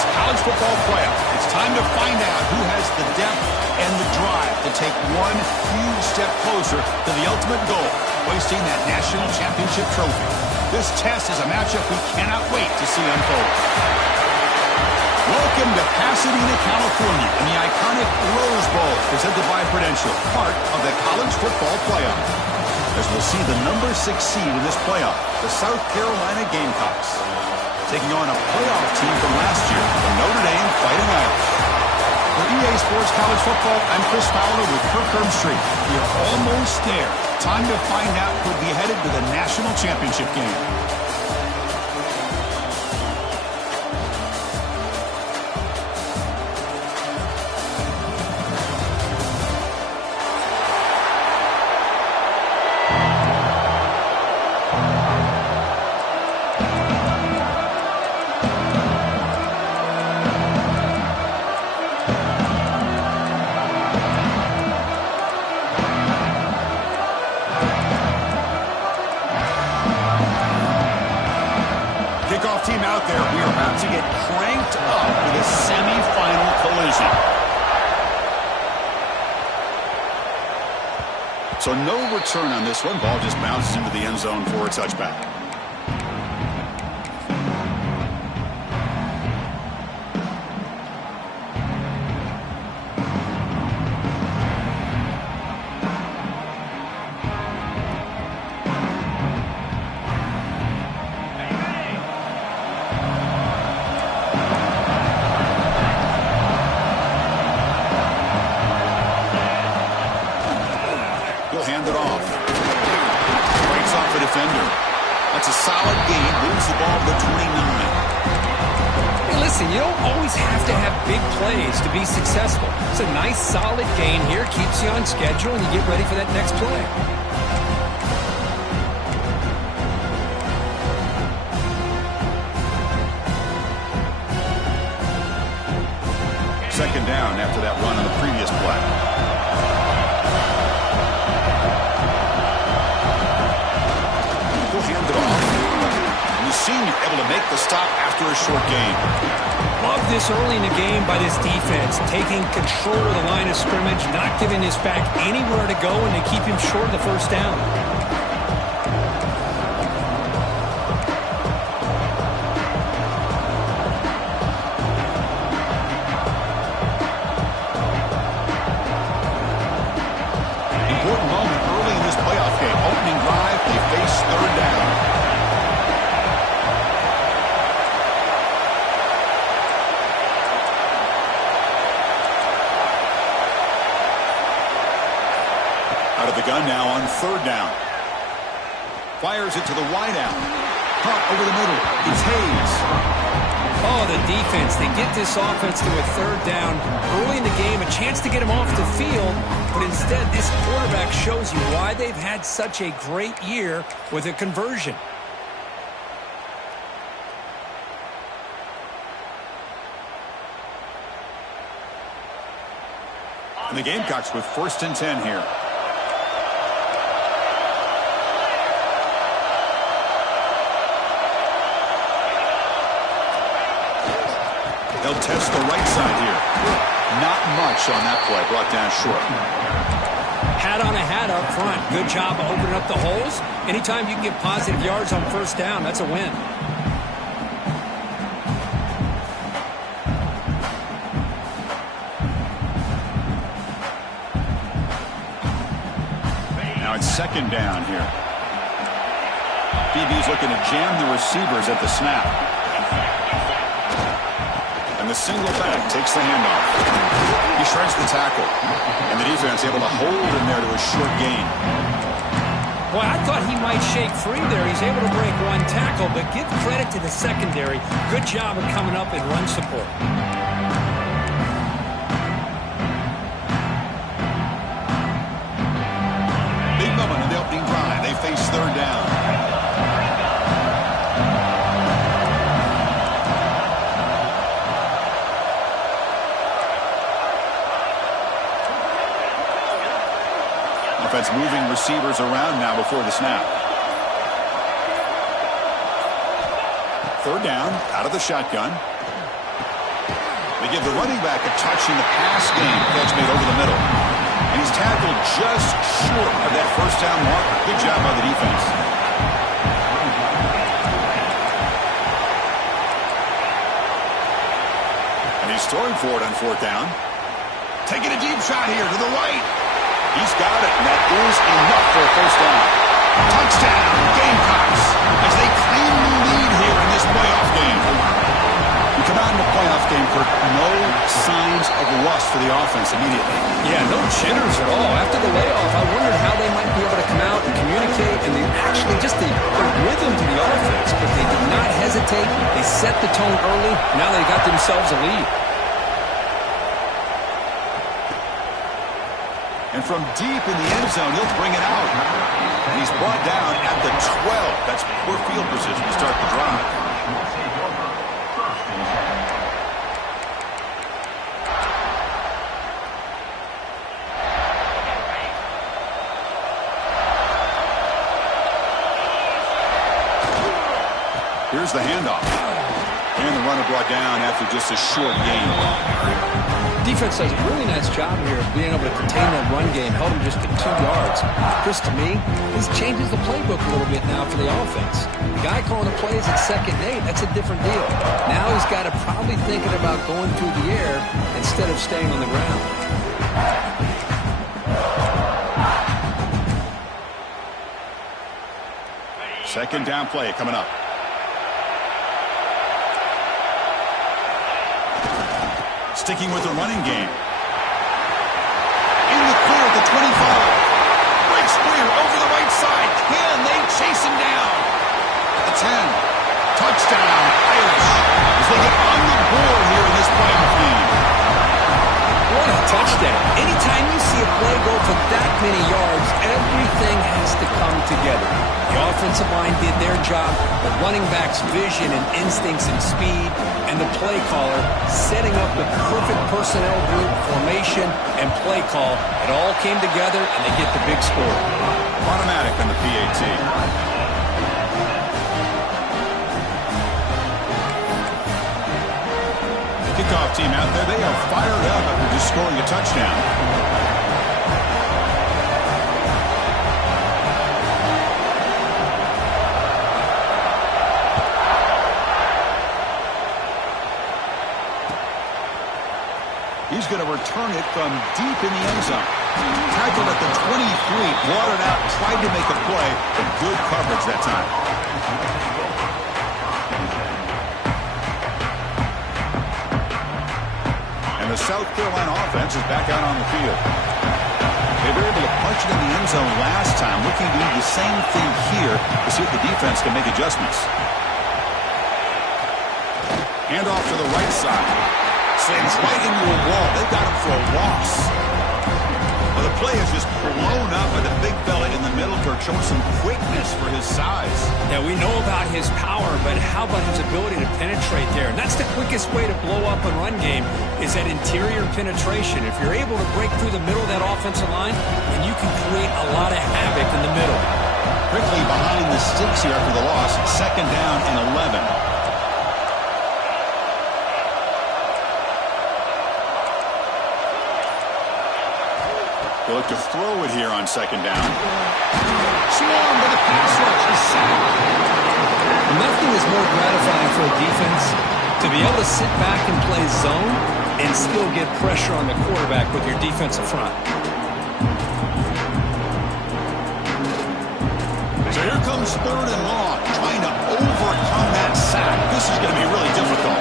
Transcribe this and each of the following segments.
this college football playoff. It's time to find out who has the depth and the drive to take one huge step closer to the ultimate goal, hoisting that national championship trophy. This test is a matchup we cannot wait to see unfold. Welcome to Pasadena, California, and the iconic Rose Bowl, presented by Prudential, part of the college football playoff. As we'll see the number 6 seed in this playoff, the South Carolina Gamecocks, taking on a playoff team from last year, the Notre Dame Fighting Irish. For EA Sports College Football, I'm Chris Fowler with Kirk Herbstreit. We're almost there. Time to find out who'll be headed to the national championship game. Team out there, we are about to get cranked up with a semifinal collision. So no return on this one. Ball just bounces into the end zone for a touchback. Hand it off. Breaks off the defender. That's a solid gain. Moves the ball to 29. Hey, listen, you don't always have to have big plays to be successful. It's a nice, solid gain here. Keeps you on schedule, and you get ready for that next play. Second down after that run on the previous play. Hand it off. And the senior able to make the stop after a short gain. Love this early in the game by this defense, taking control of the line of scrimmage, not giving this back anywhere to go, and they keep him short of the first down. Important moment early in this playoff game. Opening drive, they face third down. Out of the gun now on third down. Fires it to the wideout. Caught over the middle. It's Hayes. Oh, the defense. They get this offense to a third down early in the game, a chance to get him off the field, but instead this quarterback shows you why they've had such a great year with a conversion. And the Gamecocks with 1st and 10 here. They'll test the right side here. Not much on that play. Brought down short. Hat on a hat up front. Good job of opening up the holes. Anytime you can get positive yards on first down, that's a win. Now it's second down here. BB's looking to jam the receivers at the snap. And the single back takes the handoff. He shreds the tackle. And the defense able to hold him there to a short gain. Boy, I thought he might shake free there. He's able to break one tackle, but give credit to the secondary. Good job of coming up in run support. Big moment in the opening drive. They face third down. Offense moving receivers around now before the snap. Third down, out of the shotgun. They give the running back a touch in the pass game. Catch made over the middle. And he's tackled just short of that first down mark. Good job by the defense. And he's throwing for it on fourth down. Taking a deep shot here to the right. He's got it, and that is enough for a first down. Touchdown, Gamecocks, as they claim the lead here in this playoff game. You come out in the playoff game, Kirk, no signs of rust for the offense immediately. Yeah, no jitters at all. After the layoff, I wondered how they might be able to come out and communicate, and they actually just the rhythm to the offense, but they did not hesitate. They set the tone early. Now they got themselves a lead. And from deep in the end zone, he'll bring it out. And he's brought down at the 12. That's poor field position to start the drive. Here's the handoff. And the runner brought down after just a short gain. Defense does a really nice job here of being able to contain that run game, held him just to 2 yards. Chris, to me, this changes the playbook a little bit now for the offense. The guy calling the plays at 2nd and 8, that's a different deal. Now he's got to probably thinking about going through the air instead of staying on the ground. Second down play coming up. Sticking with the running game. In the clear at the 25. Breaks clear over the right side. Can they chase him down? At the 10. Touchdown, Irish. As they get on the board here in this playoff game. What a touchdown. Anytime you see a play go for that many yards, everything has to come together. The offensive line did their job, the running back's vision and instincts and speed, and the play caller setting up the perfect personnel group, formation, and play call. It all came together, and they get the big score. Automatic on the PAT. Kickoff team out there, they are fired up after just scoring a touchdown. He's going to return it from deep in the end zone. Tackled at the 23, brought it out, tried to make a play, but good coverage that time. The South Carolina offense is back out on the field. They were able to punch it in the end zone last time, looking to do the same thing here to see if the defense can make adjustments. Hand off to the right side. Sends right into a wall. They've got him for a loss. Well, the play is just blown up by the big fella in the middle, Kirk, showing some quickness for his size. Yeah, we know about his power, but how about his ability to penetrate there? And that's the quickest way to blow up a run game is that interior penetration. If you're able to break through the middle of that offensive line, then you can create a lot of havoc in the middle. Quickly behind the sticks here after the loss. Second down and 11. They look to throw it here on second down. Swarmed with a pass rush. He's sacked. Nothing is more gratifying for a defense to be able to sit back and play zone and still get pressure on the quarterback with your defensive front. So here comes third and long, trying to overcome that sack. This is going to be really difficult.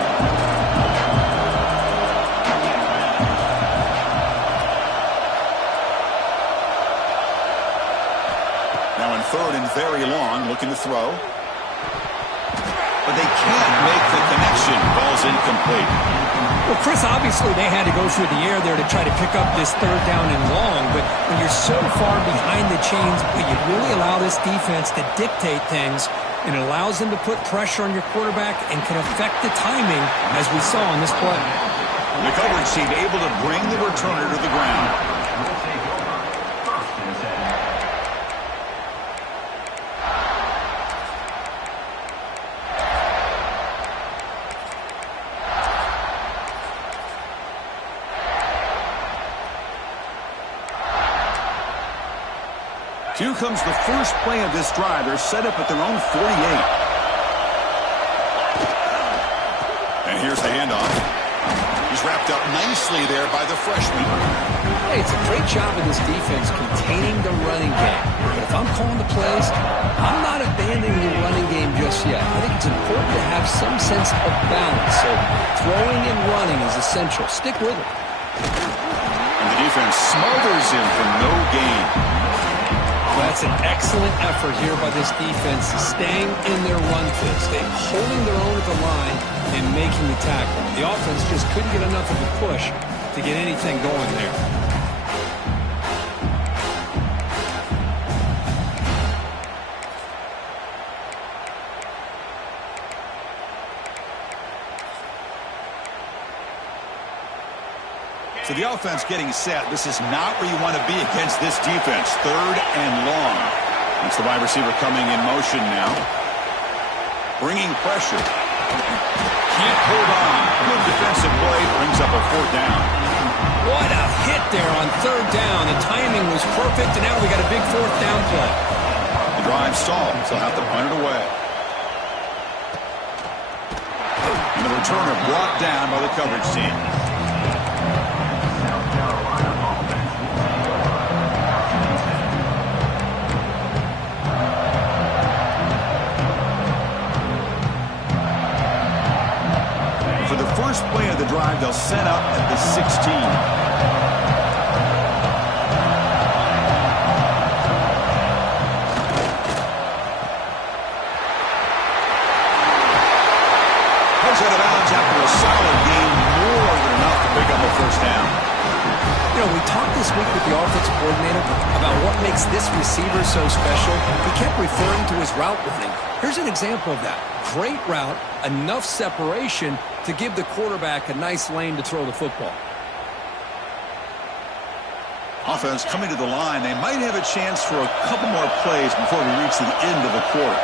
Now in third and very long, looking to throw. But they can't make the connection. Ball's incomplete. Well, Chris, obviously they had to go through the air there to try to pick up this third down and long, but when you're so far behind the chains, you really allow this defense to dictate things, and it allows them to put pressure on your quarterback and can affect the timing, as we saw on this play. The coverage team able to bring the returner to the ground. Here comes the first play of this drive. They're set up at their own 48. And here's the handoff. He's wrapped up nicely there by the freshman. Hey, it's a great job of this defense containing the running game. But if I'm calling the plays, I'm not abandoning the running game just yet. I think it's important to have some sense of balance. So throwing and running is essential. Stick with it. And the defense smothers him for no gain. That's an excellent effort here by this defense, staying in their run fist, holding their own at the line and making the tackle. The offense just couldn't get enough of a push to get anything going there. So the offense getting set. This is not where you want to be against this defense. 3rd and long. It's the wide receiver coming in motion now. Bringing pressure. Can't hold on. Good defensive play. Brings up a 4th down. What a hit there on 3rd down. The timing was perfect, and now we got a big 4th down play. The drive stalls. They'll have to punt it away. And the returner brought down by the coverage team. First play of the drive, they'll set up at the 16. Goes out of bounds after a solid game, more than enough to pick up a 1st down. You know, we talked this week with the offensive coordinator about what makes this receiver so special. He kept referring to his route running. Here's an example of that. Great route, enough separation to give the quarterback a nice lane to throw the football. Offense coming to the line. They might have a chance for a couple more plays before we reach the end of the quarter.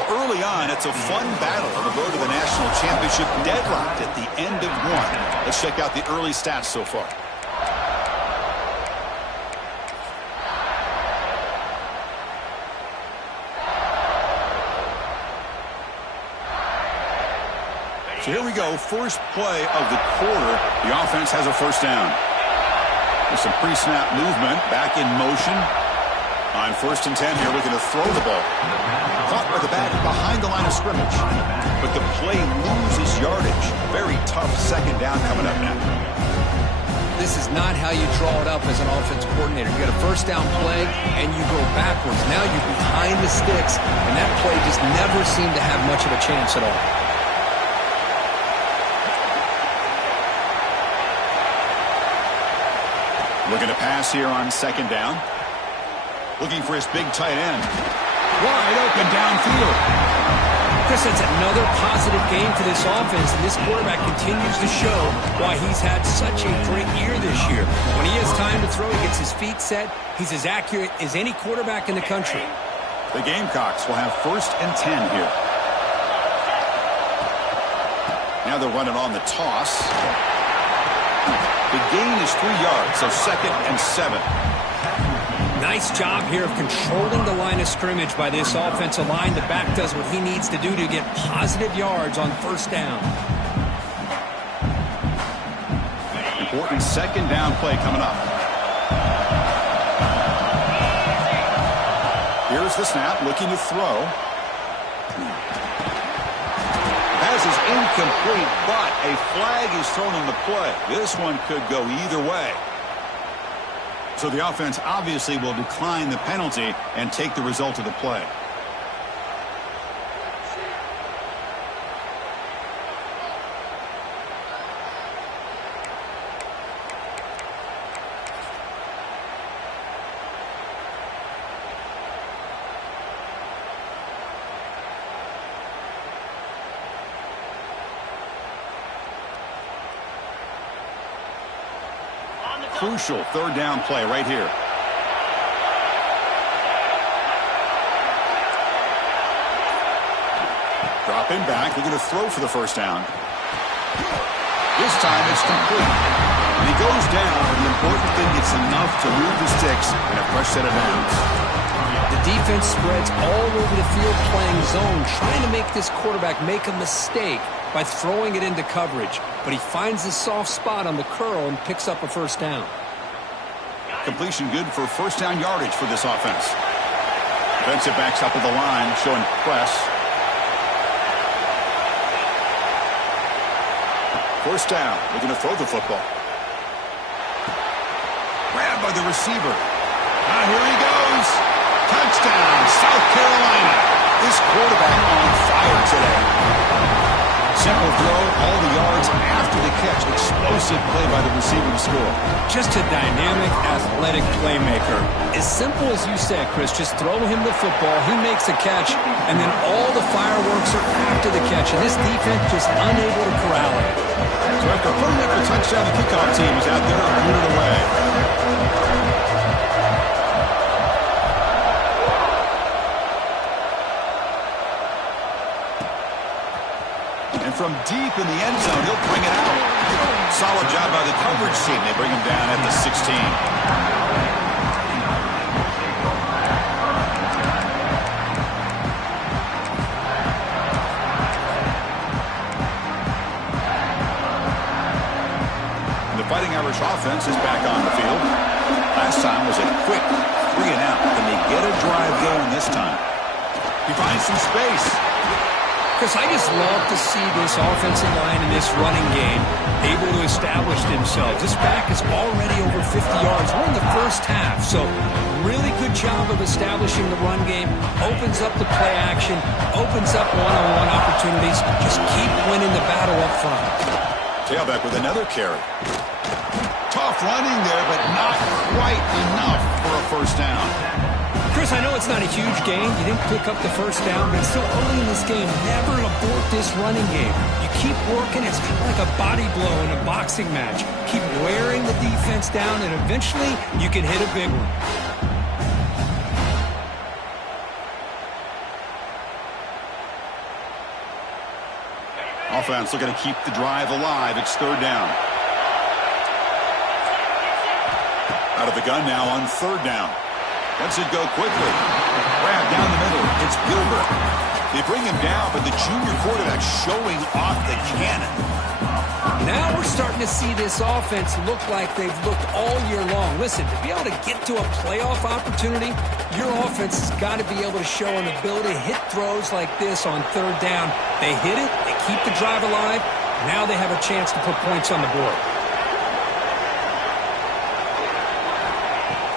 Well, early on, it's a fun battle on the road to the national championship, deadlocked at the end of 1. Let's check out the early stats so far. So here we go, first play of the quarter. The offense has a 1st down. There's some pre-snap movement, back in motion. On 1st and 10 here, looking to throw the ball. Caught by the back behind the line of scrimmage. But the play loses yardage. Very tough 2nd down coming up now. This is not how you draw it up as an offensive coordinator. You got a 1st down play, and you go backwards. Now you're behind the sticks, and that play just never seemed to have much of a chance at all. Looking to pass here on 2nd down. Looking for his big tight end. Wide open downfield. Chris, that's another positive game for this offense, and this quarterback continues to show why he's had such a great year this year. When he has time to throw, he gets his feet set. He's as accurate as any quarterback in the country. The Gamecocks will have 1st and 10 here. Now they'll run it on the toss. The gain is 3 yards, so 2nd and 7. Nice job here of controlling the line of scrimmage by this offensive line. The back does what he needs to do to get positive yards on 1st down. Important 2nd down play coming up. Here's the snap, looking to throw. Pass is incomplete, but a flag is thrown on the play. This one could go either way. So the offense obviously will decline the penalty and take the result of the play. Crucial 3rd down play right here. Dropping back, looking to throw for the 1st down. This time it's complete. And he goes down, but the important thing, it's enough to move the sticks in a fresh set of downs. The defense spreads all over the field playing zone, trying to make this quarterback make a mistake by throwing it into coverage. But he finds the soft spot on the curl and picks up a first down. Completion good for first down yardage for this offense. Defensive backs up at the line, showing press. First down, looking to throw the football. Grabbed by the receiver. Now here he goes. Touchdown, South Carolina. This quarterback on fire today. Simple throw, all the yards after the catch. Explosive play by the receiver to score. Just a dynamic, athletic playmaker. As simple as you said, Chris, just throw him the football, he makes a catch, and then all the fireworks are after the catch. And this defense just unable to corral it. So after putting up a touchdown, the kickoff team is out there and put it away. And from deep in the end zone, he'll bring it out. Solid job by the coverage team. They bring him down at the 16. The Fighting Irish offense is back on the field. Last time was a quick 3 and out. Can they get a drive going this time? He finds some space. Chris, I just love to see this offensive line in this running game able to establish themselves. This back is already over 50 yards. We're in the first half, so really good job of establishing the run game. Opens up the play action, opens up one-on-one opportunities. Just keep winning the battle up front. Tailback with another carry. Tough running there, but not quite enough for a first down. Chris, I know it's not a huge gain. You didn't pick up the first down, but it's still early in this game. Never abort this running game. You keep working. It's kind of like a body blow in a boxing match. Keep wearing the defense down, and eventually you can hit a big one. Offense looking to keep the drive alive. It's third down. Out of the gun now on third down. Lets it go quickly. Grab down the middle. It's Gilbert. They bring him down, but the junior quarterback showing off the cannon. Now we're starting to see this offense look like they've looked all year long. Listen, to be able to get to a playoff opportunity, your offense has got to be able to show an ability to hit throws like this on third down. They hit it. They keep the drive alive. Now they have a chance to put points on the board.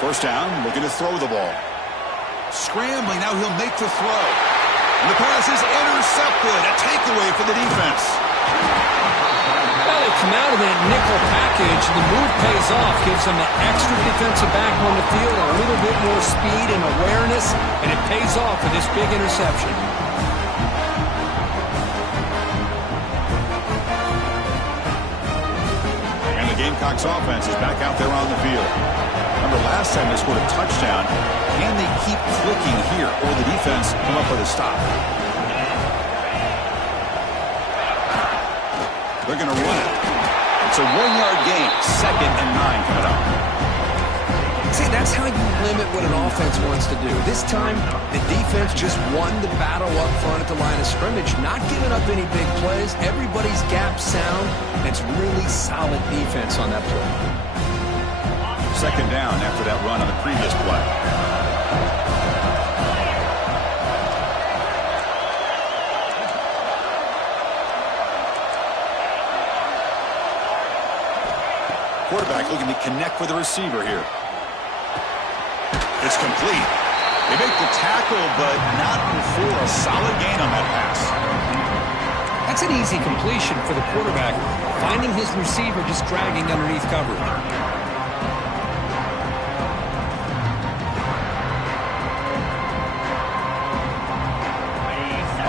First down, looking to throw the ball. Scrambling, now he'll make the throw. And the pass is intercepted. A takeaway for the defense. Well, they come out of that nickel package. The move pays off, gives them an extra defensive back on the field, a little bit more speed and awareness, and it pays off with this big interception. And the Gamecocks offense is back out there on the field. Remember, last time they scored a touchdown. Can they keep clicking here, or the defense come up with a stop? They're going to run it. It's a 1-yard gain. 2nd and 9 coming up. See, that's how you limit what an offense wants to do. This time, the defense just won the battle up front at the line of scrimmage, not giving up any big plays. Everybody's gap sound. It's really solid defense on that play. 2nd down after that run on the previous play. Quarterback looking to connect with the receiver here. It's complete. They make the tackle, but not before a solid gain on that pass. That's an easy completion for the quarterback, finding his receiver just dragging underneath coverage.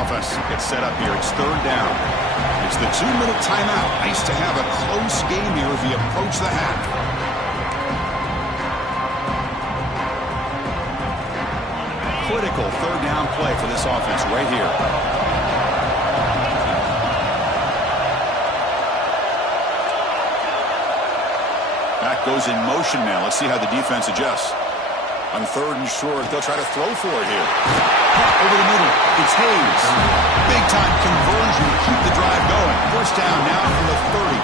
Offense gets set up here. It's third down. It's the 2-minute timeout. Nice to have a close game here as we approach the half. Critical third down play for this offense right here. Back goes in motion now. Let's see how the defense adjusts. On 3rd and short, they'll try to throw for it here. Over the middle, it's Hayes. Big-time conversion to keep the drive going. First down now from the 30.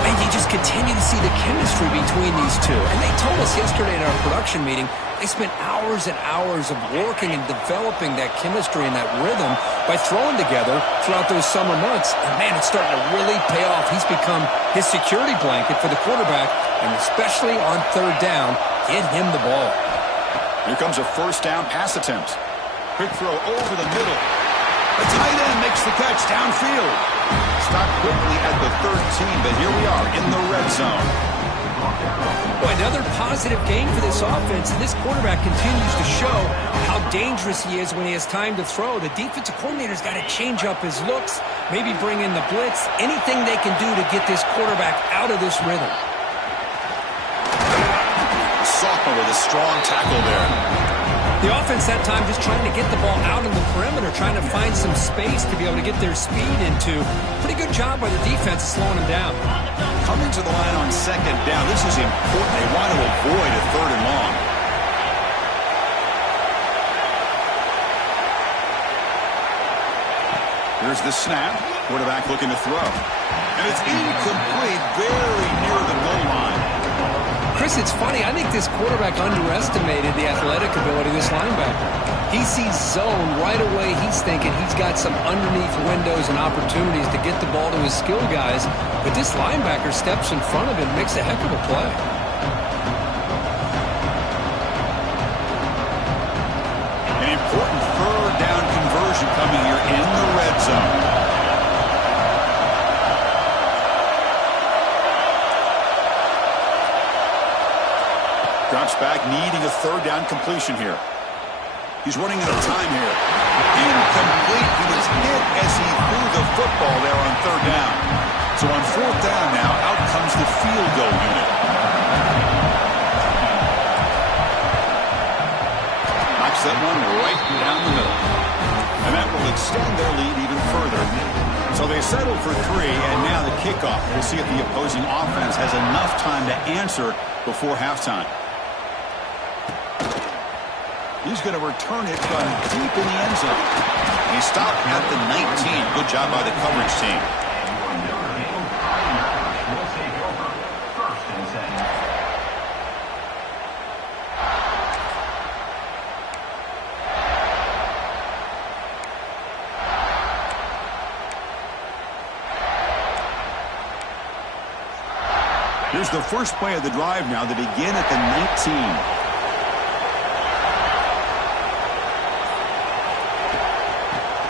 And you just continue to see the chemistry between these two. And they told us yesterday in our production meeting, they spent hours and hours of working and developing that chemistry and that rhythm by throwing together throughout those summer months. And, man, it's starting to really pay off. He's become his security blanket for the quarterback, and especially on 3rd down, get him the ball. Here comes a first down pass attempt. Quick throw over the middle. The tight end makes the catch downfield. Stopped quickly at the 13, but here we are in the red zone. Boy, another positive game for this offense, and this quarterback continues to show how dangerous he is when he has time to throw. The defensive coordinator's got to change up his looks, maybe bring in the blitz, anything they can do to get this quarterback out of this rhythm. Sophomore with a strong tackle there. The offense that time just trying to get the ball out on the perimeter, trying to find some space to be able to get their speed into. Pretty good job by the defense slowing them down. Coming to the line on 2nd down. This is important. They want to avoid a 3rd and long. Here's the snap. Quarterback looking to throw. And it's incomplete, very near the goal line. Chris, it's funny. I think this quarterback underestimated the athletic ability of this linebacker. He sees zone right away. He's thinking he's got some underneath windows and opportunities to get the ball to his skill guys. But this linebacker steps in front of him, makes a heck of a play. An important 3rd down conversion coming here in the red zone. Drops back, needing a 3rd down completion here. He's running out of time here. Incomplete. He was hit as he threw the football there on 3rd down. So on 4th down now, out comes the field goal unit. Knocks that one right down the middle. And that will extend their lead even further. So they settled for 3, and now the kickoff. We'll see if the opposing offense has enough time to answer before halftime. He's going to return it from deep in the end zone. And he stopped at the 19. Good job by the coverage team. Here's the first play of the drive now. They begin at the 19.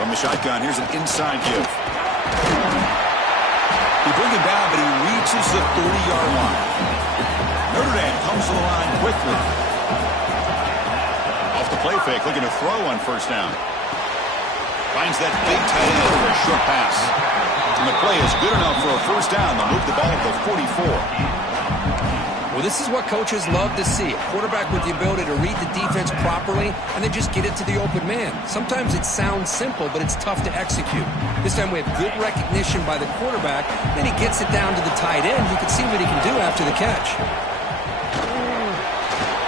From the shotgun, here's an inside give. He brings it down, but he reaches the 30-yard line. Notre Dame comes to the line quickly. Off the play fake, looking to throw on 1st down. Finds that big tight end for a short pass. And the play is good enough for a 1st down. They'll move the ball to the 44. Well, this is what coaches love to see. A quarterback with the ability to read the defense properly and then just get it to the open man. Sometimes it sounds simple, but it's tough to execute. This time we have good recognition by the quarterback. Then he gets it down to the tight end. You can see what he can do after the catch.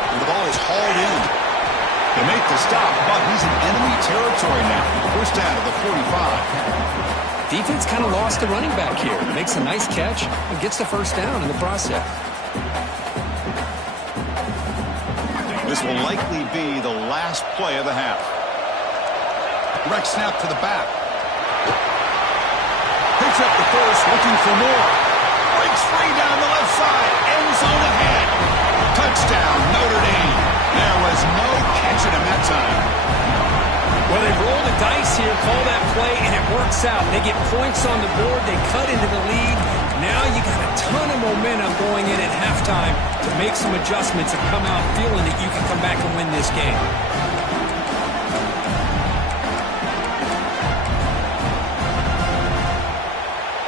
And the ball is hauled in. They make the stop, but he's in enemy territory now. 1st down to the 45. Defense kind of lost the running back here. Makes a nice catch and gets the 1st down in the process. This will likely be the last play of the half. Direct snap to the back. Picks up the first, looking for more. Breaks free down the left side. End zone ahead. Touchdown, Notre Dame. There was no catching him that time. Well, they roll the dice here, call that play, and it works out. They get points on the board. They cut into the lead. Now you got a ton of momentum going in at halftime to make some adjustments and come out feeling that you can come back and win this game.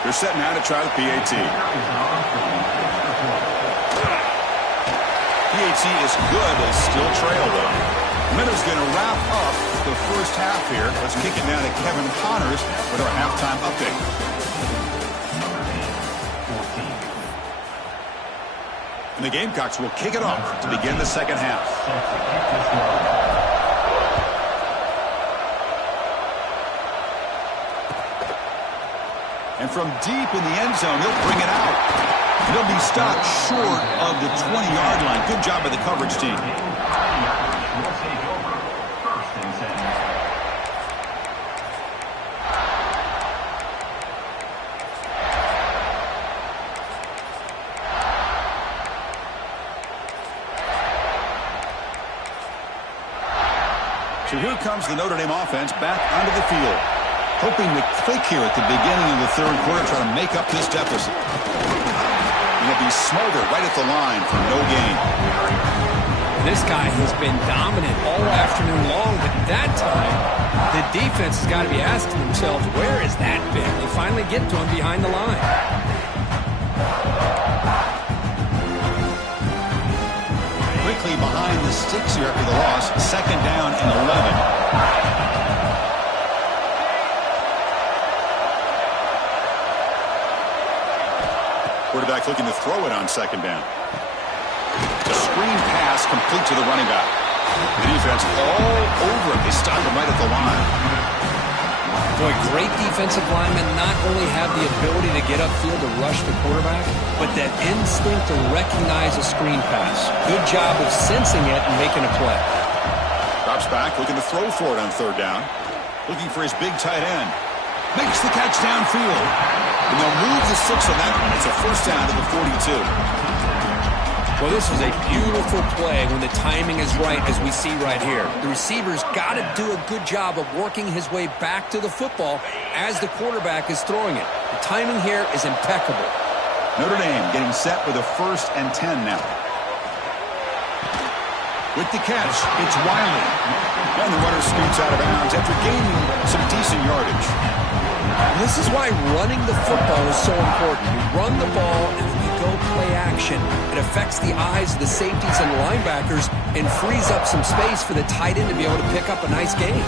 They're set now to try the PAT. PAT is good, but still trail, though. Minno's going to wrap up the 1st half here. Let's kick it now to Kevin Connors with our halftime update. And the Gamecocks will kick it off to begin the second half. And from deep in the end zone, he'll bring it out. He'll be stopped short of the 20-yard line. Good job by the coverage team. So here comes the Notre Dame offense back onto the field, hoping to click here at the beginning of the third quarter, try to make up this deficit. And it'll be Smolder right at the line for no gain. This guy has been dominant all afternoon long, but that time, the defense has got to be asking themselves, where has that been? They finally get to him behind the line. Quickly behind the sticks here after the loss. Second down and 11. Quarterback looking to throw it on second down. The screen pass complete to the running back. The defense all over it. They stop him right at the line. Boy, great defensive linemen not only have the ability to get upfield to rush the quarterback, but that instinct to recognize a screen pass. Good job of sensing it and making a play. Drops back, looking to throw for it on third down. Looking for his big tight end. Makes the catch downfield. And they'll move the 6 on that one. It's a first down to the 42. Well, this was a beautiful play when the timing is right, as we see right here. The receiver's got to do a good job of working his way back to the football as the quarterback is throwing it. The timing here is impeccable. Notre Dame getting set with a 1st and 10 now. With the catch, it's Wiley. And the runner scoots out of bounds after gaining some decent yardage. This is why running the football is so important. You run the ball and then you go play action. It affects the eyes of the safeties and the linebackers and frees up some space for the tight end to be able to pick up a nice gain.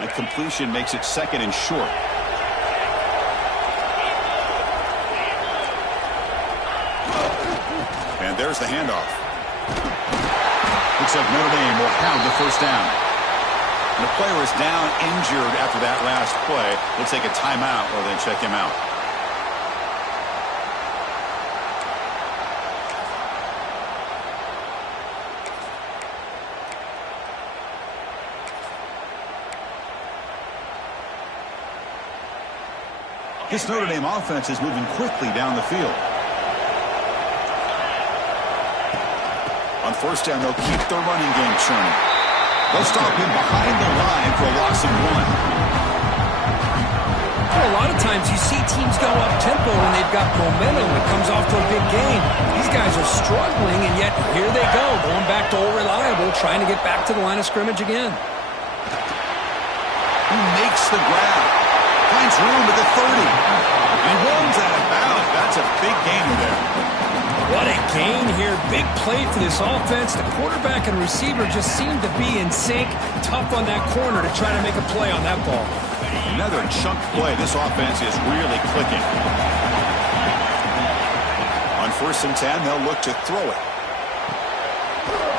That completion makes it second and short. And there's the handoff. Looks like Notre Dame will have the first down. And the player is down injured after that last play. We'll take a timeout or then check him out. This Notre Dame offense is moving quickly down the field. On first down, they'll keep their running game churning. They'll stop him behind the line for a loss of 1. Well, a lot of times you see teams go up-tempo when they've got momentum. It comes off to a big game. These guys are struggling, and yet here they go, going back to old reliable, trying to get back to the line of scrimmage again. He makes the grab. Finds room at the 30. And runs out of bounds. That's a big gain there. What a gain here. Big play for this offense. The quarterback and receiver just seem to be in sync. Tough on that corner to try to make a play on that ball. Another chunk play. This offense is really clicking. On first and 10, they'll look to throw it.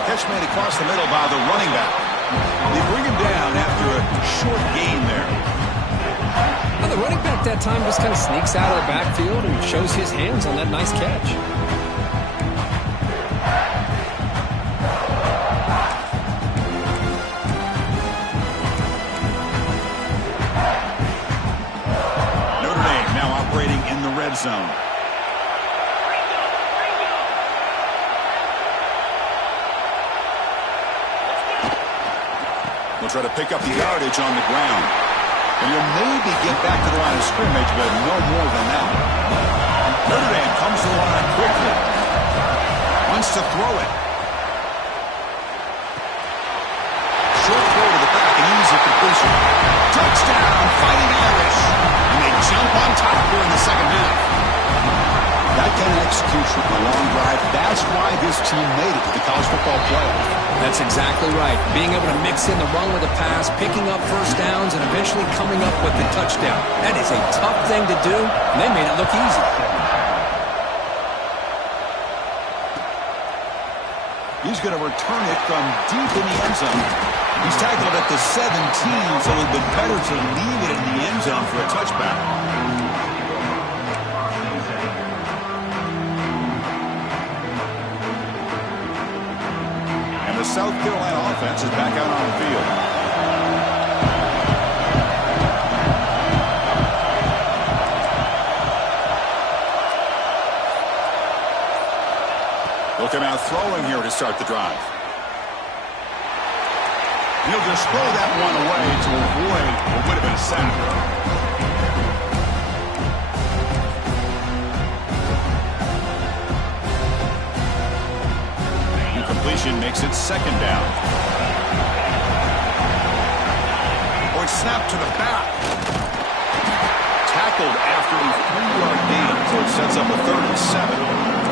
Catch made across the middle by the running back. They bring him down after a short gain there. Well, the running back that time just kind of sneaks out of the backfield and shows his hands on that nice catch. In the red zone. We'll try to pick up the yardage on the ground. And you'll maybe get back to the line of scrimmage, but no more than that. Notre Dame comes to the line quickly. Wants to throw it. Short throw to the back, an easy completion. Touchdown, Fighting Irish. And they jump on top here in the second half. That and execution on a long drive. That's why this team made it to the college football playoff. That's exactly right. Being able to mix in the run with the pass, picking up first downs, and eventually coming up with the touchdown. That is a tough thing to do, and they made it look easy. He's going to return it from deep in the end zone. He's tackled at the 17, so it would be better to leave it in the end zone for a touchback. And the South Carolina offense is back out on the field. Look him out throwing here to start the drive. He'll just throw that one away to avoid what would have been a sack. Incompletion makes it second down. Oh, it's snapped to the back. Tackled after a 3-yard gain, so it sets up a 3rd and 7.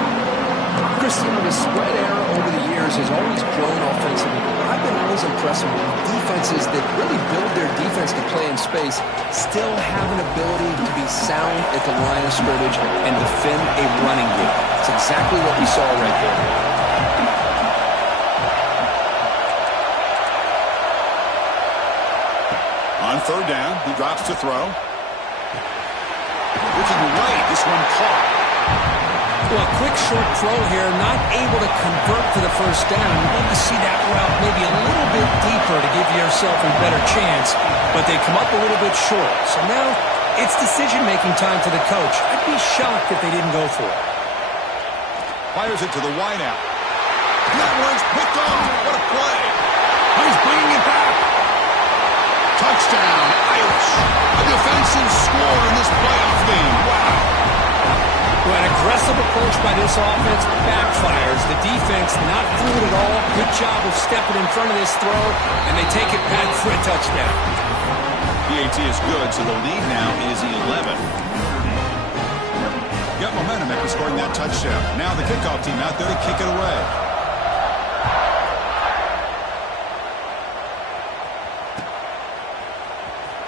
Chris, the spread era over the years has always grown offensively. I've been always impressed with defenses that really build their defense to play in space, still have an ability to be sound at the line of scrimmage and defend a running game. It's exactly what we saw right there. On 3rd down, he drops to throw. Looking right, this one caught. Well, a quick short throw here, not able to convert to the first down. You'd love to see that route maybe a little bit deeper to give yourself a better chance, but they come up a little bit short. So now it's decision-making time for the coach. I'd be shocked if they didn't go for it. Fires it to the wideout. And that one's picked off. What a play. He's bringing it back. Touchdown, Irish. A defensive score in this playoff game. Wow. Well, an aggressive approach by this offense backfires. The defense not fooled at all. Good job of stepping in front of this throw, and they take it back for a touchdown. PAT is good, so the lead now is 11. Got momentum after scoring that touchdown. Now the kickoff team out there to kick it away.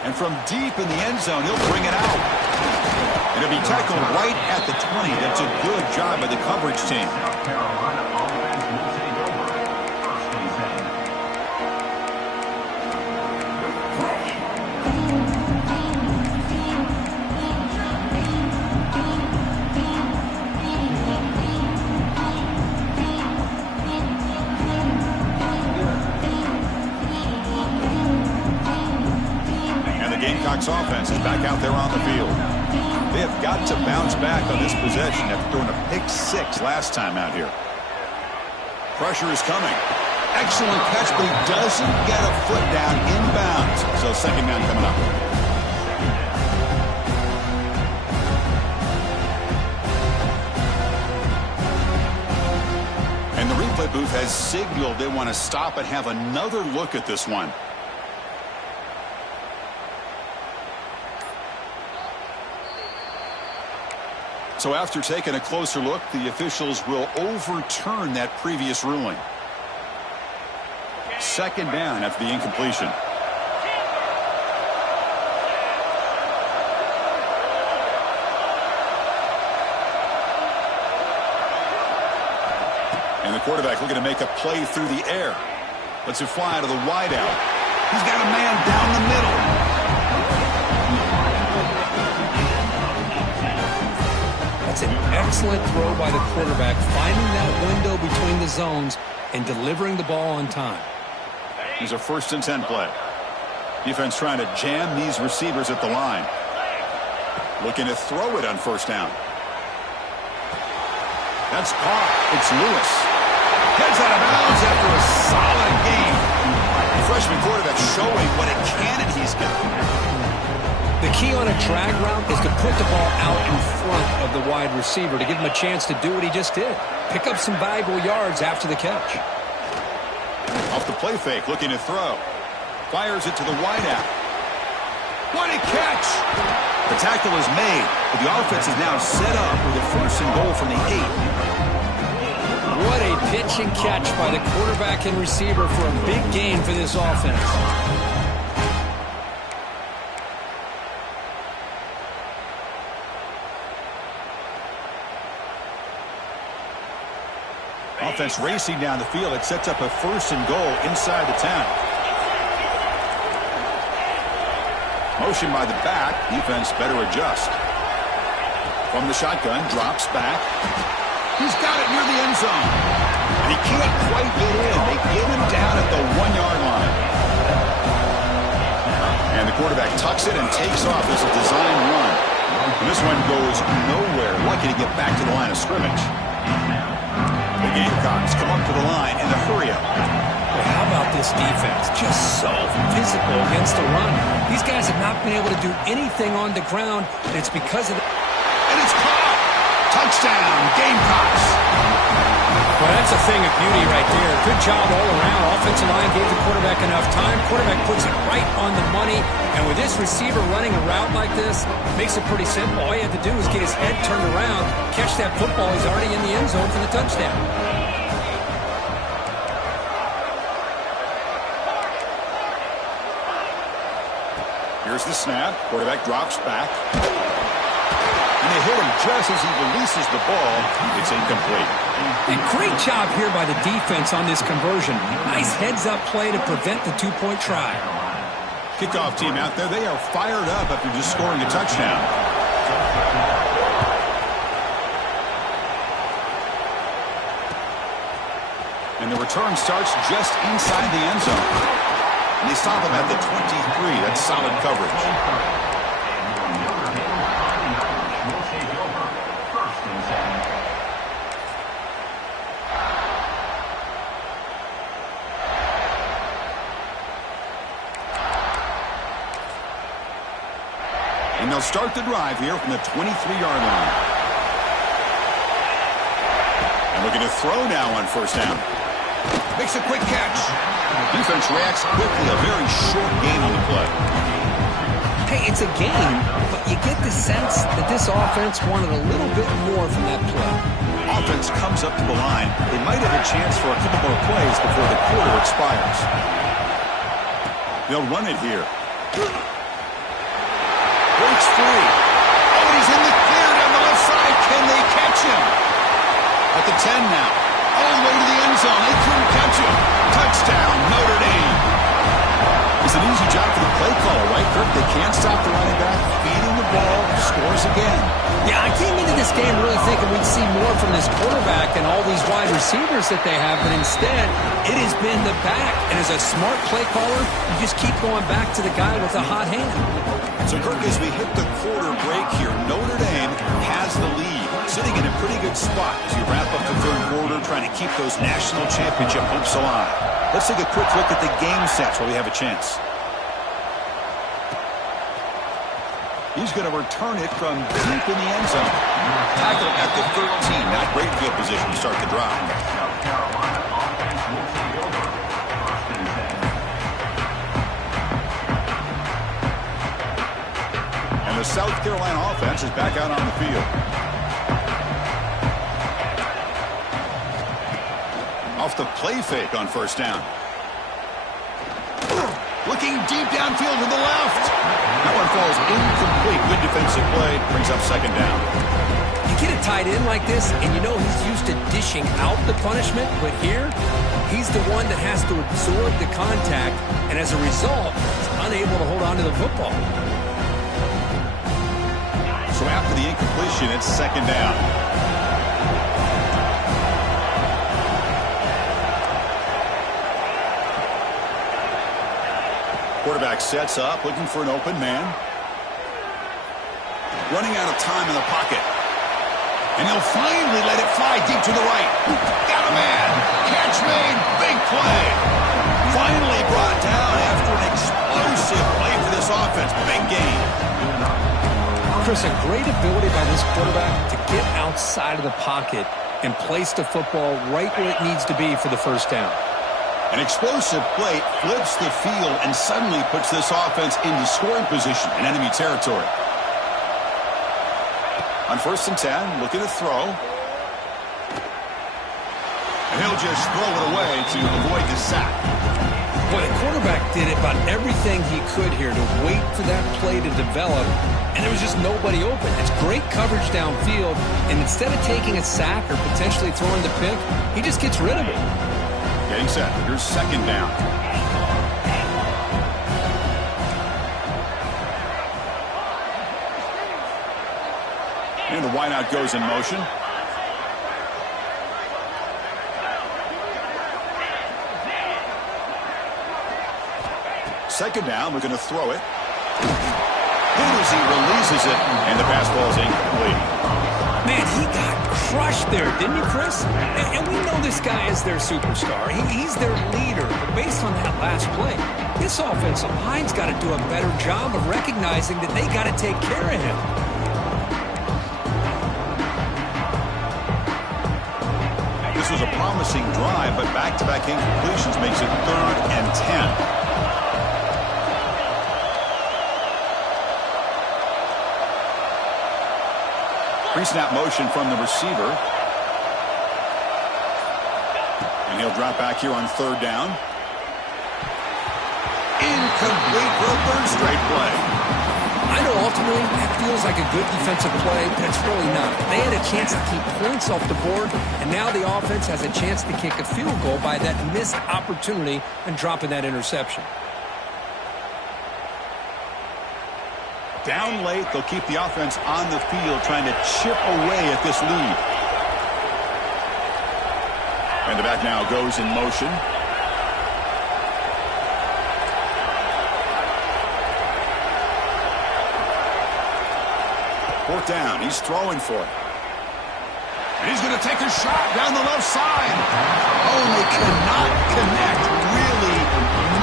And from deep in the end zone, he'll bring it out. And it'll be tackled right at the 20. That's a good job by the coverage team. And the Gamecocks offense is back out there on the field. They have got to bounce back on this possession after throwing a pick 6 last time out here. Pressure is coming. Excellent catch, but he doesn't get a foot down inbounds. So second down coming up. And the replay booth has signaled they want to stop and have another look at this one. So after taking a closer look, the officials will overturn that previous ruling. Second down after the incompletion. And the quarterback looking to make a play through the air. Lets it fly to the wideout. He's got a man down the middle. That's an excellent throw by the quarterback, finding that window between the zones and delivering the ball on time. Here's a 1st and 10 play. Defense trying to jam these receivers at the line. Looking to throw it on 1st down. That's caught. It's Lewis. Heads out of bounds after a solid game. The freshman quarterback showing what a cannon he's got. The key on a drag route is to put the ball out in front of the wide receiver to give him a chance to do what he just did. Pick up some valuable yards after the catch. Off the play fake, looking to throw. Fires it to the wideout. What a catch! The tackle is made, but the offense is now set up with a 1st and goal from the 8. What a pitch and catch by the quarterback and receiver for a big gain for this offense. Offense racing down the field. It sets up a 1st and goal inside the 10. Motion by the back. Defense better adjust. From the shotgun, drops back. He's got it near the end zone. And he can't quite get in. They get him down at the 1-yard line. And the quarterback tucks it and takes off as a design run. And this one goes nowhere. Lucky to get back to the line of scrimmage. The Gamecocks come up to the line in the hurry-up. Well, how about this defense? Just so physical against the run. These guys have not been able to do anything on the ground, and it's because of the... And it's caught! Touchdown, Gamecocks! Well, that's a thing of beauty right there. Good job all around. Offensive line gave the quarterback enough time. Quarterback puts it right on the money. And with this receiver running a route like this, makes it pretty simple. All you have to do is get his head turned around, catch that football. He's already in the end zone for the touchdown. Here's the snap. Quarterback drops back. And they hit him just as he releases the ball. It's incomplete. A great job here by the defense on this conversion. Nice heads-up play to prevent the 2-point try. Kickoff team out there. They are fired up after just scoring a touchdown. And the return starts just inside the end zone. And they stop him at the 23. That's solid coverage. And they'll start the drive here from the 23-yard line. And looking to throw now on 1st down. Makes a quick catch. Defense reacts quickly. A very short gain on the play. Hey, it's a game, but you get the sense that this offense wanted a little bit more from that play. Offense comes up to the line. They might have a chance for a couple more plays before the quarter expires. They'll run it here. Breaks free. Oh, and he's in the clear down the left side. Can they catch him? At the 10 now. All the way to the end zone. They couldn't catch him. Touchdown, Notre Dame. It's an easy job for the play caller, right, Kirk? They can't stop the running back. Feeding the ball. Scores again. Yeah, I came into this game really thinking we'd see more from this quarterback and all these wide receivers that they have, but instead, it has been the back. And as a smart play caller, you just keep going back to the guy with the hot hand. So, Kirk, as we hit the quarter break here, Notre Dame has the lead, sitting in a pretty good spot as you wrap up the 3rd quarter, trying to keep those national championship hopes alive. Let's take a quick look at the game sets while we have a chance. He's going to return it from deep in the end zone. Tackle at the 13. Not great field position to start the drive. And the South Carolina offense is back out on the field. Off the play fake on 1st down. Looking deep downfield to the left. That one falls incomplete. Good defensive play. Brings up 2nd down. You get a tight end like this, and you know he's used to dishing out the punishment, but here, he's the one that has to absorb the contact, and as a result, he's unable to hold on to the football. So after the incompletion, it's 2nd down. Quarterback sets up, looking for an open man. Running out of time in the pocket. And he'll finally let it fly deep to the right. Got a man. Catch made. Big play. Finally brought down after an explosive play for this offense. Big game. Chris, a great ability by this quarterback to get outside of the pocket and place the football right where it needs to be for the 1st down. An explosive play flips the field and suddenly puts this offense into scoring position in enemy territory. On 1st and 10, looking to throw. And he'll just throw it away to avoid the sack. Boy, the quarterback did about everything he could here to wait for that play to develop, and there was just nobody open. It's great coverage downfield, and instead of taking a sack or potentially throwing the pick, he just gets rid of it. Getting set. Here's 2nd down. And the wideout goes in motion. Second down, we're going to throw it. Good as he releases it, and the pass ball is incomplete. Man, he got crushed there, didn't you, Chris? And we know this guy is their superstar. He's their leader. But based on that last play, this offensive line's got to do a better job of recognizing that they got to take care of him. This was a promising drive, but back-to-back incompletions makes it 3rd and 10. Pre-snap motion from the receiver. And he'll drop back here on 3rd down. Incomplete for a 3rd straight play. I know ultimately that feels like a good defensive play, but it's really not. They had a chance to keep points off the board, and now the offense has a chance to kick a field goal by that missed opportunity and dropping that interception. Down late, they'll keep the offense on the field trying to chip away at this lead. And the back now goes in motion. Fourth down, he's throwing for it. And he's going to take a shot down the left side. Oh, and they cannot connect. Really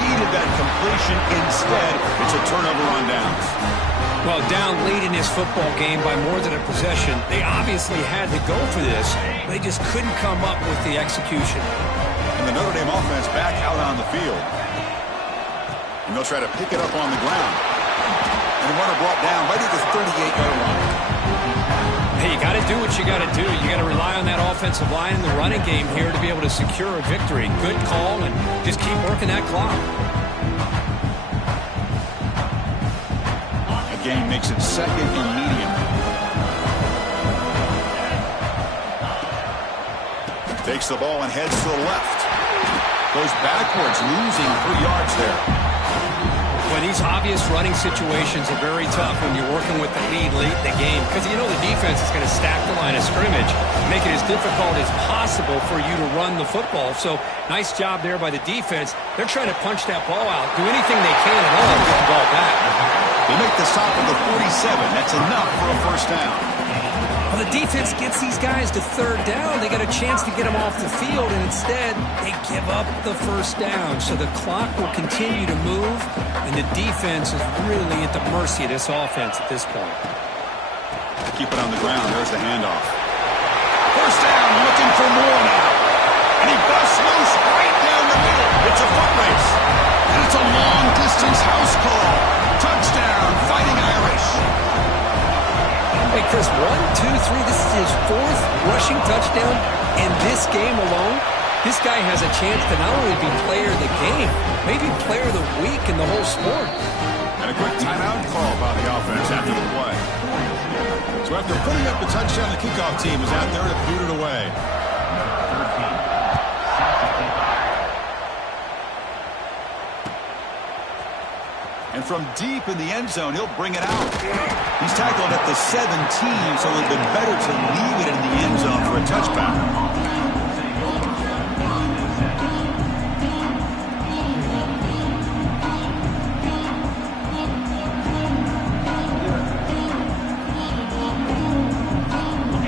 needed that completion. Instead, it's a turnover on downs. Well, down lead in this football game by more than a possession, they obviously had to go for this. They just couldn't come up with the execution. And the Notre Dame offense back out on the field. And they'll try to pick it up on the ground. And the runner brought down right at the 38-yard line. Hey, you got to do what you got to do. You got to rely on that offensive line in the running game here to be able to secure a victory. Good call, and just keep working that clock. Game makes it 2nd and medium. Takes the ball and heads to the left. Goes backwards, losing 3 yards there. Well, these obvious running situations are very tough when you're working with the lead late in the game, because you know the defense is going to stack the line of scrimmage, make it as difficult as possible for you to run the football. So nice job there by the defense. They're trying to punch that ball out, do anything they can at all to get the ball back. They make the stop at the 47. That's enough for a 1st down. Well, the defense gets these guys to 3rd down. They got a chance to get them off the field, and instead they give up the 1st down. So the clock will continue to move, and the defense is really at the mercy of this offense at this point. Keep it on the ground. There's the handoff. 1st down, looking for more now. And he busts loose right down the middle. It's a foot race. And it's a long-distance house call. Touchdown, Fighting Irish. Hey, Chris, 1, 2, 3. This is his 4th rushing touchdown in this game alone. This guy has a chance to not only be player of the game, maybe player of the week in the whole sport. And a quick timeout call by the offense after the play. So after putting up the touchdown, the kickoff team is out there to boot it away. And from deep in the end zone, he'll bring it out. He's tackled at the 17, so it would have been better to leave it in the end zone for a touchback.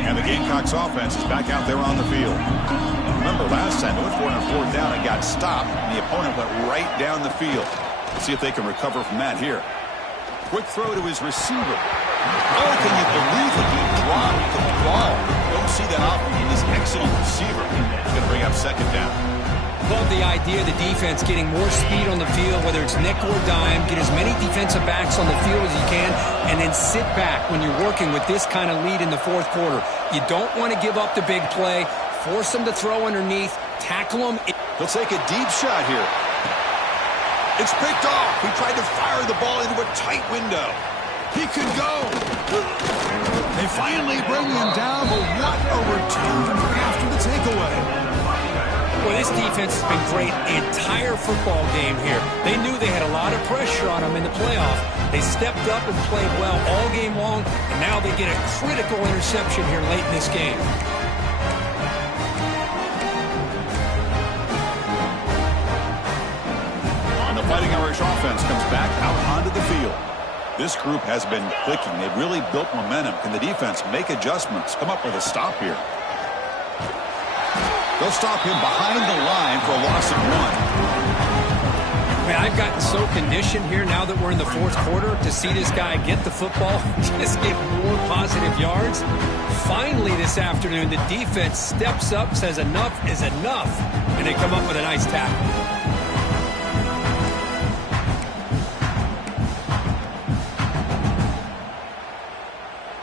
And the Gamecocks offense is back out there on the field. Remember, last time they went for it on 4th down and got stopped, and the opponent went right down the field. See if they can recover from that here. Quick throw to his receiver. Oh, can you believe it? He dropped the ball. Don't see that often from this excellent receiver. He's going to bring up 2nd down. Love the idea of the defense getting more speed on the field, whether it's nickel or dime. Get as many defensive backs on the field as you can, and then sit back when you're working with this kind of lead in the fourth quarter. You don't want to give up the big play. Force them to throw underneath. Tackle them. He'll take a deep shot here. It's picked off. He tried to fire the ball into a tight window. He could go. They finally bring him down, but what a return after the takeaway. Well, this defense has been great the entire football game here. They knew they had a lot of pressure on them in the playoff. They stepped up and played well all game long, and now they get a critical interception here late in this game. And the Fighting Irish offense comes back out onto the field. This group has been clicking. They've really built momentum. Can the defense make adjustments? Come up with a stop here. They'll stop him behind the line for a loss of 1. Man, I've gotten so conditioned here now that we're in the fourth quarter to see this guy get the football, just get more positive yards. Finally this afternoon, the defense steps up, says enough is enough, and they come up with a nice tackle.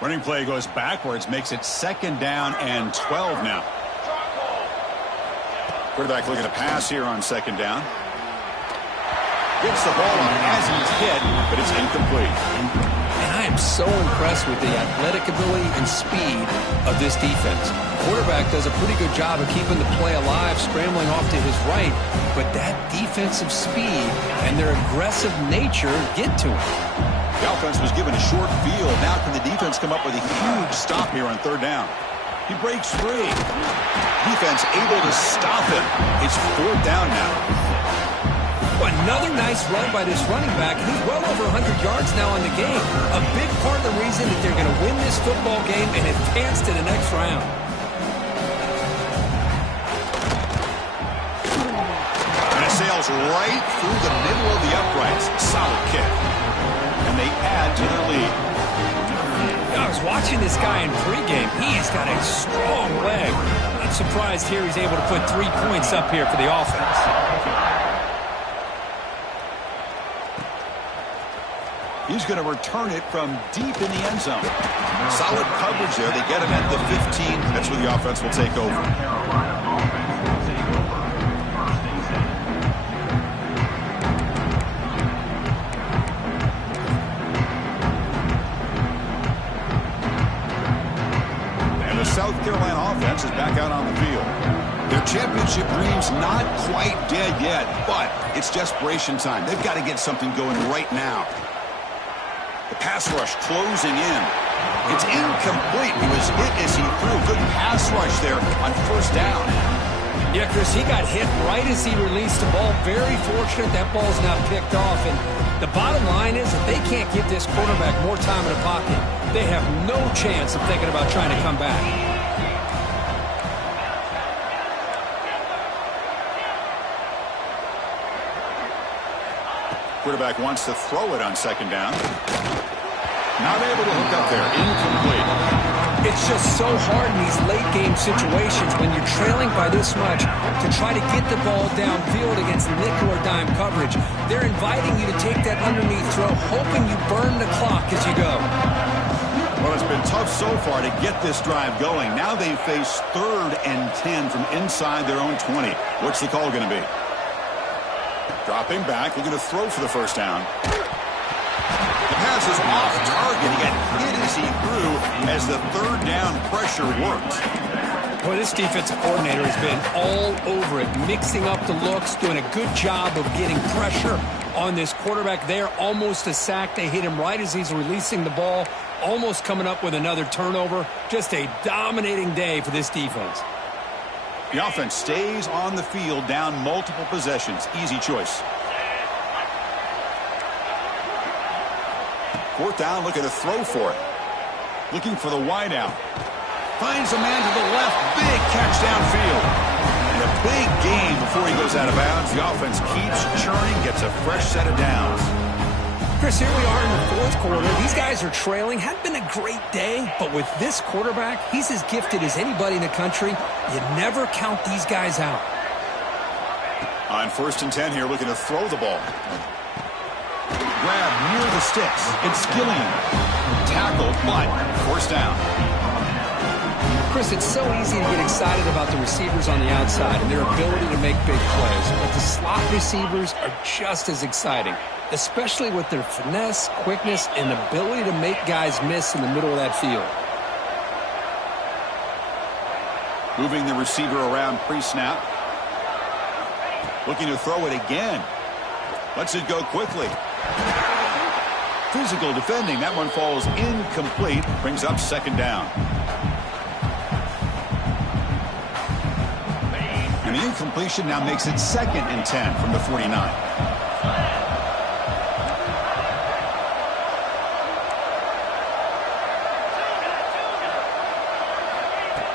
Running play goes backwards, makes it 2nd down and 12 now. Quarterback looking to pass here on 2nd down. Gets the ball on as he's hit, but it's incomplete. And I am so impressed with the athletic ability and speed of this defense. Quarterback does a pretty good job of keeping the play alive, scrambling off to his right, but that defensive speed and their aggressive nature get to him. The offense was given a short field. Now can the defense come up with a huge stop here on 3rd down? He breaks free. Defense able to stop him. It's 4th down now. Another nice run by this running back. He's well over 100 yards now in the game. A big part of the reason that they're going to win this football game and advance to the next round. And it sails right through the middle of the uprights. Solid kick. And they add to their lead. I was watching this guy in pregame. He has got a strong leg. I'm surprised here he's able to put 3 points up here for the offense. He's going to return it from deep in the end zone. Solid coverage there. They get him at the 15. That's where the offense will take over. And the South Carolina offense is back out on the field. Their championship dream's not quite dead yet, but it's desperation time. They've got to get something going right now. The pass rush closing in. It's incomplete. He was hit as he threw. Good pass rush there on 1st down. Yeah, Chris, he got hit right as he released the ball. Very fortunate that ball's now picked off. And the bottom line is that they can't give this quarterback more time in the pocket. They have no chance of thinking about trying to come back. Quarterback wants to throw it on 2nd down. Not able to hook up there. Incomplete. It's just so hard in these late-game situations when you're trailing by this much to try to get the ball downfield against nickel or dime coverage. They're inviting you to take that underneath throw, hoping you burn the clock as you go. Well, it's been tough so far to get this drive going. Now they face 3rd and 10 from inside their own 20. What's the call going to be? Dropping back, looking to throw for the 1st down. The pass is off target. He got hit as he threw as the 3rd down pressure worked. Boy, this defensive coordinator has been all over it, mixing up the looks, doing a good job of getting pressure on this quarterback there. Almost a sack. They hit him right as he's releasing the ball, almost coming up with another turnover. Just a dominating day for this defense. The offense stays on the field, down multiple possessions. Easy choice. 4th down, looking to throw for it. Looking for the wideout. Finds a man to the left. Big catch downfield. And a big gain before he goes out of bounds. The offense keeps churning, gets a fresh set of downs. Chris, here we are in the 4th quarter. These guys are trailing. Hadn't been a great day, but with this quarterback, he's as gifted as anybody in the country. You never count these guys out. On 1st and 10 here, looking to throw the ball. Grab near the sticks. It's Gilliam. Tackled, but forced down. Chris, it's so easy to get excited about the receivers on the outside and their ability to make big plays. But the slot receivers are just as exciting, especially with their finesse, quickness, and ability to make guys miss in the middle of that field. Moving the receiver around pre-snap. Looking to throw it again. Lets it go quickly. Physical defending. That one falls incomplete. Brings up 2nd down. And the incompletion now makes it 2nd and 10 from the 49.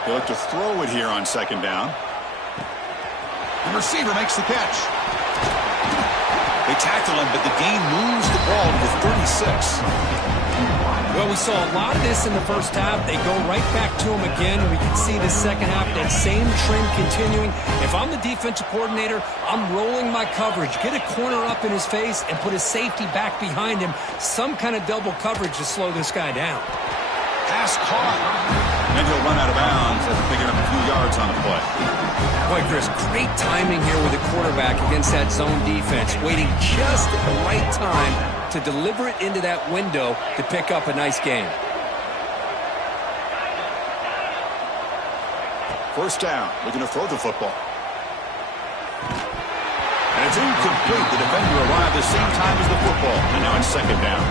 They look to throw it here on 2nd down. The receiver makes the catch. They tackle him, but the game moves the ball to the 36. Well, we saw a lot of this in the first half. They go right back to him again. We can see the second half, that same trend continuing. If I'm the defensive coordinator, I'm rolling my coverage. Get a corner up in his face and put a safety back behind him. Some kind of double coverage to slow this guy down. Pass caught. And he'll run out of bounds after picking up a few yards on the play. Boy, Chris, great timing here with the quarterback against that zone defense, waiting just at the right time to deliver it into that window to pick up a nice game. 1st down, looking to throw the football. And it's incomplete. The defender arrived the same time as the football, and now it's 2nd down.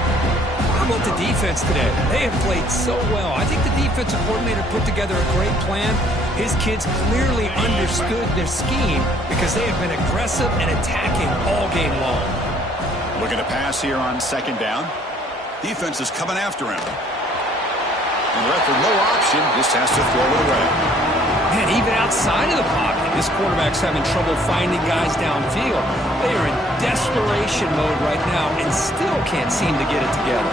How about the defense today? They have played so well. I think the defensive coordinator put together a great plan. His kids clearly understood their scheme because they have been aggressive and attacking all game long. Looking to pass here on 2nd down. Defense is coming after him. And left with no option, just has to throw it away. Man, even outside of the pocket, this quarterback's having trouble finding guys downfield. They are in desperation mode right now and still can't seem to get it together.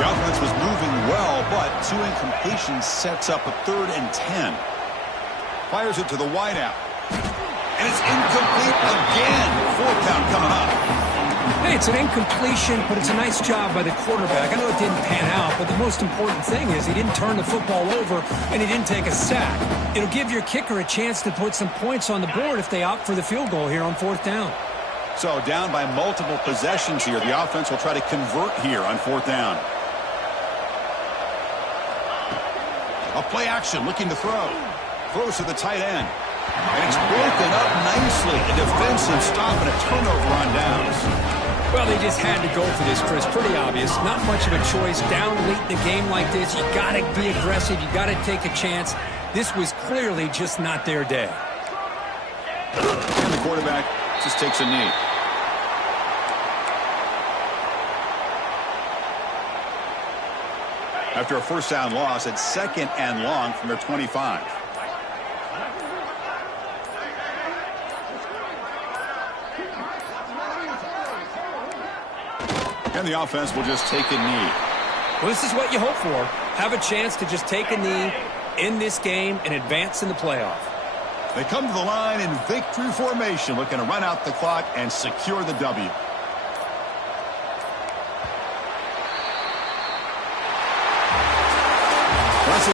The offense was moving well, but 2 incompletions sets up a 3rd and 10. Fires it to the wideout. And it's incomplete again. 4th down coming up. Hey, it's an incompletion, but it's a nice job by the quarterback. I know it didn't pan out, but the most important thing is he didn't turn the football over and he didn't take a sack. It'll give your kicker a chance to put some points on the board if they opt for the field goal here on 4th down. So down by multiple possessions here. The offense will try to convert here on 4th down. A play action, looking to throw. Throws to the tight end. And it's broken up nicely. A defensive stop and a turnover on downs. Well, they just had to go for this, Chris. Pretty obvious. Not much of a choice. Down late in the game like this, you got to be aggressive. You got to take a chance. This was clearly just not their day. And the quarterback just takes a knee. After a 1st down loss, it's 2nd and long from their 25. And the offense will just take a knee. Well, this is what you hope for. Have a chance to just take a knee in this game and advance in the playoff. They come to the line in victory formation, looking to run out the clock and secure the W.